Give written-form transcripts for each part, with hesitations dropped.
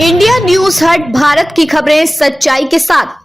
India news हट भारत की खबरें सच्चाई के साथ।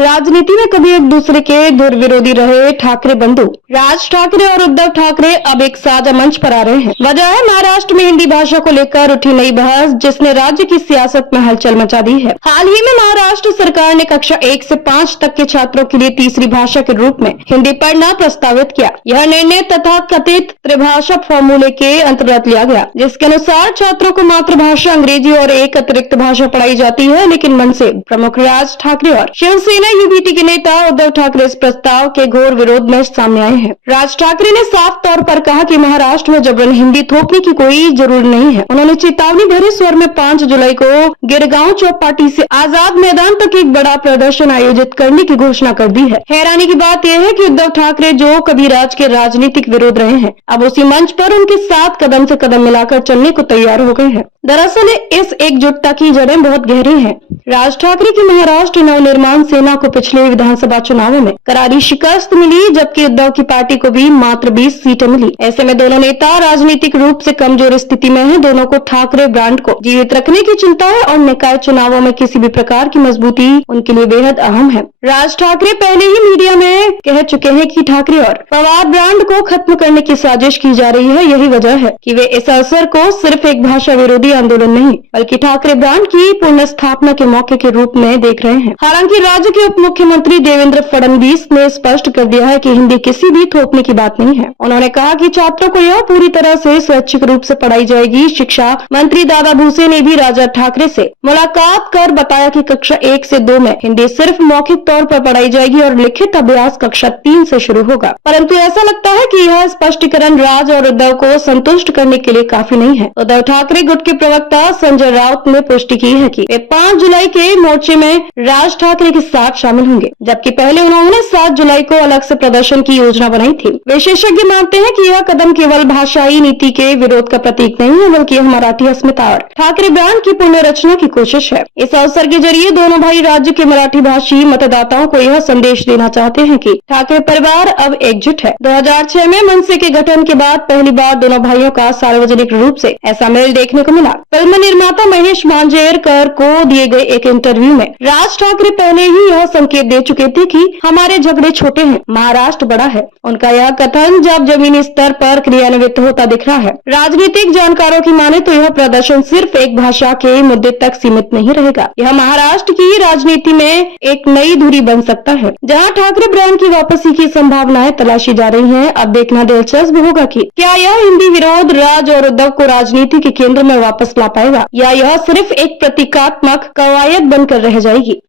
राजनीति में कभी एक दूसरे के धुर विरोधी रहे ठाकरे बंधु राज ठाकरे और उद्धव ठाकरे अब एक साझा मंच पर आ रहे हैं। वजह है महाराष्ट्र में हिंदी भाषा को लेकर उठी नई बहस, जिसने राज्य की सियासत में हलचल मचा दी है। हाल ही में महाराष्ट्र सरकार ने कक्षा 1 से 5 तक के छात्रों के लिए तीसरी भाषा के रूप में हिंदी पढ़ना प्रस्तावित किया। यह निर्णय तथा कथित त्रिभाषा फॉर्मूले के अंतर्गत लिया गया, जिसके अनुसार छात्रों को मातृभाषा अंग्रेजी और एक अतिरिक्त भाषा पढ़ाई जाती है। लेकिन मन से प्रमुख राज ठाकरे और शिवसेना यूबीटी के नेता उद्धव ठाकरे इस प्रस्ताव के घोर विरोध में सामने आए हैं। राज ठाकरे ने साफ तौर पर कहा कि महाराष्ट्र में जबरन हिंदी थोपने की कोई जरूरत नहीं है। उन्होंने चेतावनी भरे स्वर में 5 जुलाई को गिरगांव चौपाटी से आजाद मैदान तक एक बड़ा प्रदर्शन आयोजित करने की घोषणा कर दी है। हैरानी की बात यह है कि उद्धव ठाकरे, जो कभी राज के राजनीतिक विरोध रहे हैं, अब उसी मंच पर उनके साथ कदम से कदम मिलाकर चलने को तैयार हो गए हैं। दरअसल इस एकजुटता की जड़ें बहुत गहरी हैं। राज ठाकरे की महाराष्ट्र नवनिर्माण सेना को पिछले विधानसभा चुनावों में करारी शिकस्त मिली, जबकि उद्धव की पार्टी को भी मात्र 20 सीटें मिली। ऐसे में दोनों नेता राजनीतिक रूप से कमजोर स्थिति में हैं। दोनों को ठाकरे ब्रांड को जीवित रखने की चिंता है और निकाय चुनावों में किसी भी प्रकार की मजबूती उनके लिए बेहद अहम है। राज ठाकरे पहले ही मीडिया में कह चुके हैं कि ठाकरे और पवार ब्रांड को खत्म करने की साजिश की जा रही है। यही वजह है कि वे इस अवसर को सिर्फ एक भाषा विरोधी आंदोलन नहीं, बल्कि ठाकरे ब्रांड की पुनः स्थापना के मौके के रूप में देख रहे हैं। हालांकि राज्य के उप मुख्यमंत्री देवेंद्र फडणवीस ने स्पष्ट कर दिया है कि हिंदी किसी भी थोपने की बात नहीं है। उन्होंने कहा कि छात्रों को यह पूरी तरह से स्वैच्छिक रूप से पढ़ाई जाएगी। शिक्षा मंत्री दादा भूसे ने भी राजा ठाकरे से मुलाकात कर बताया कि कक्षा 1 से 2 में हिंदी सिर्फ मौखिक तौर पर पढ़ाई जाएगी और लिखित अभ्यास कक्षा 3 से शुरू होगा। परंतु ऐसा लगता है कि यह स्पष्टीकरण राज और उद्धव को संतुष्ट करने के लिए काफी नहीं है। उद्धव ठाकरे गुट के प्रवक्ता संजय राउत ने पुष्टि की है कि वे 5 जुलाई के मोर्चे में राज ठाकरे के साथ शामिल होंगे, जबकि पहले उन्होंने 7 जुलाई को अलग से प्रदर्शन की योजना बनाई थी। विशेषज्ञ मानते हैं कि यह कदम केवल भाषाई नीति के विरोध का प्रतीक नहीं है, बल्कि यह मराठी अस्मिता और ठाकरे ब्रांड की पुनर्रचना की कोशिश है। इस अवसर के जरिए दोनों भाई राज्य के मराठी भाषी मतदाताओं को यह संदेश देना चाहते हैं कि ठाकरे परिवार अब एकजुट है। 2006 में मनसे के गठन के बाद पहली बार दोनों भाइयों का सार्वजनिक रूप से ऐसा मेल देखने को मिला। फिल्म निर्माता महेश मांजरेकर को दिए गए एक इंटरव्यू में राज ठाकरे पहले ही यह संकेत दे चुके थे कि हमारे झगड़े छोटे हैं, महाराष्ट्र बड़ा है। उनका यह कथन जब जमीनी स्तर पर क्रियान्वित होता दिख रहा है। राजनीतिक जानकारों की माने तो यह प्रदर्शन सिर्फ एक भाषा के मुद्दे तक सीमित नहीं रहेगा। यह महाराष्ट्र की राजनीति में एक नई धुरी बन सकता है, जहां ठाकरे ब्रांड की वापसी की संभावनाएं तलाशी जा रही हैं। अब देखना दिलचस्प होगा कि क्या यह हिंदी विरोध राज और उद्धव को राजनीति के केंद्र में वापस ला पाएगा, या यह सिर्फ एक प्रतीकात्मक कवायद बनकर रह जाएगी।